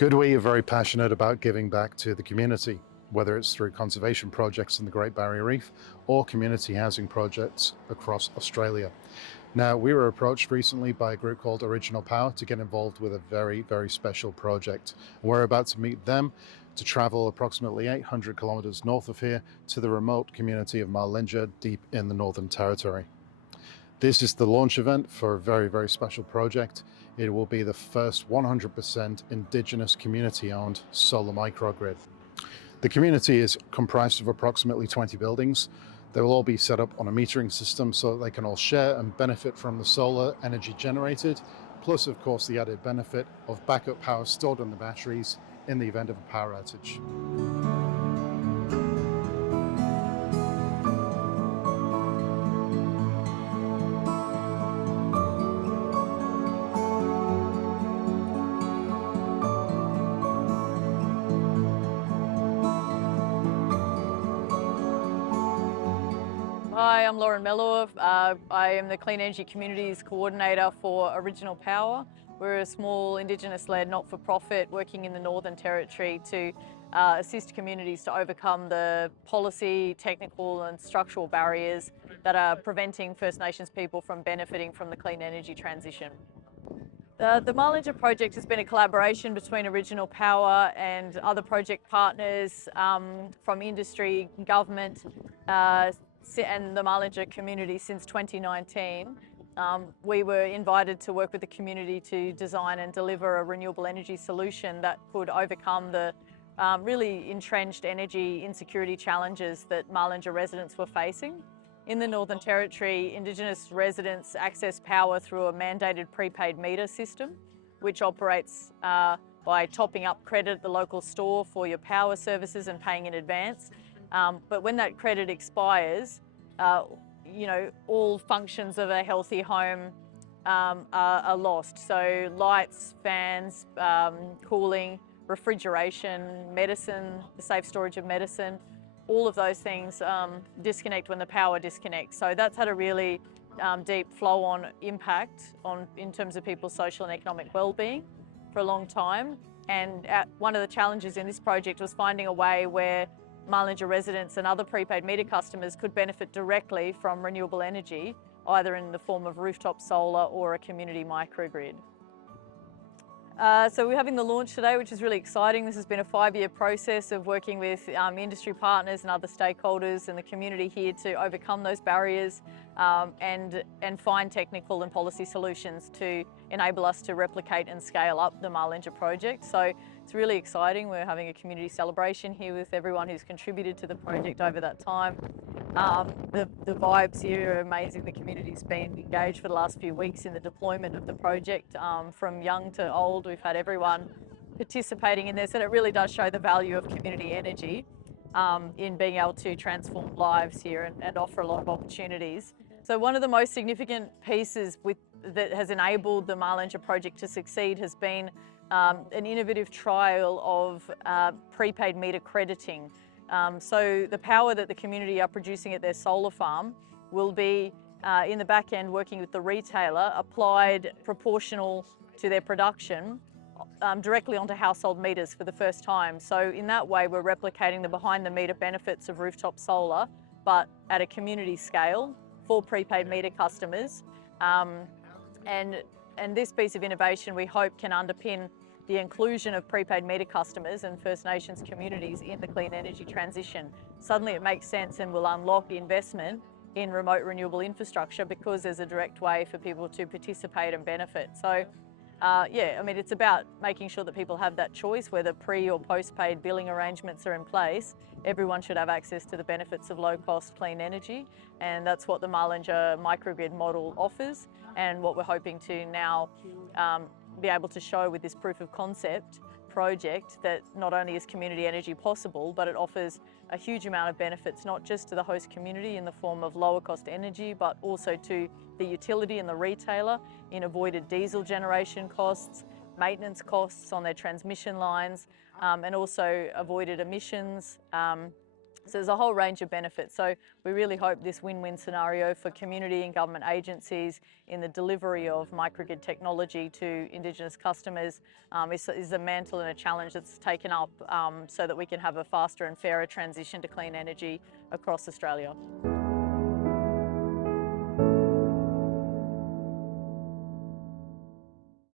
GoodWe are very passionate about giving back to the community, whether it's through conservation projects in the Great Barrier Reef or community housing projects across Australia. Now, we were approached recently by a group called Original Power to get involved with a very, very special project. We're about to meet them to travel approximately 800 kilometers north of here to the remote community of Marlinja, deep in the Northern Territory. This is the launch event for a very, very special project. It will be the first 100% Indigenous community-owned solar microgrid. The community is comprised of approximately 20 buildings. They will all be set up on a metering system so that they can all share and benefit from the solar energy generated, plus of course the added benefit of backup power stored in the batteries in the event of a power outage. Hi, I'm Lauren Mellor. I am the Clean Energy Communities Coordinator for Original Power. We're a small Indigenous-led not-for-profit working in the Northern Territory to assist communities to overcome the policy, technical and structural barriers that are preventing First Nations people from benefiting from the clean energy transition. The Marlinja project has been a collaboration between Original Power and other project partners from industry, government, and the Marlinja community since 2019. We were invited to work with the community to design and deliver a renewable energy solution that could overcome the really entrenched energy insecurity challenges that Marlinja residents were facing. In the Northern Territory, Indigenous residents access power through a mandated prepaid meter system, which operates by topping up credit at the local store for your power services and paying in advance. But when that credit expires, all functions of a healthy home are lost. So lights, fans, cooling, refrigeration, medicine, the safe storage of medicine, all of those things disconnect when the power disconnects. So that's had a really deep flow-on impact in terms of people's social and economic well-being for a long time. And one of the challenges in this project was finding a way where Marlinja residents and other prepaid meter customers could benefit directly from renewable energy, either in the form of rooftop solar or a community microgrid. So we're having the launch today, which is really exciting. This has been a 5-year process of working with industry partners and other stakeholders in the community here to overcome those barriers and find technical and policy solutions to enable us to replicate and scale up the Marlinja project. So it's really exciting. We're having a community celebration here with everyone who's contributed to the project over that time. The vibes here are amazing. The community's been engaged for the last few weeks in the deployment of the project, from young to old. We've had everyone participating in this, and it really does show the value of community energy in being able to transform lives here and offer a lot of opportunities. So one of the most significant pieces that has enabled the Marlinja project to succeed has been an innovative trial of prepaid meter crediting. So the power that the community are producing at their solar farm will be in the back end working with the retailer, applied proportional to their production directly onto household meters for the first time. So in that way, we're replicating the behind the meter benefits of rooftop solar, but at a community scale for prepaid meter customers. And this piece of innovation we hope can underpin the inclusion of prepaid meter customers and First Nations communities in the clean energy transition. Suddenly it makes sense and will unlock investment in remote renewable infrastructure because there's a direct way for people to participate and benefit. So it's about making sure that people have that choice, whether pre or post-paid billing arrangements are in place. Everyone should have access to the benefits of low-cost clean energy, and that's what the Marlinja microgrid model offers, and what we're hoping to now be able to show with this proof of concept project, that not only is community energy possible, but it offers a huge amount of benefits, not just to the host community in the form of lower cost energy, but also to the utility and the retailer in avoided diesel generation costs, maintenance costs on their transmission lines, and also avoided emissions So there's a whole range of benefits. So we really hope this win-win scenario for community and government agencies in the delivery of microgrid technology to Indigenous customers is a mantle and a challenge that's taken up so that we can have a faster and fairer transition to clean energy across Australia.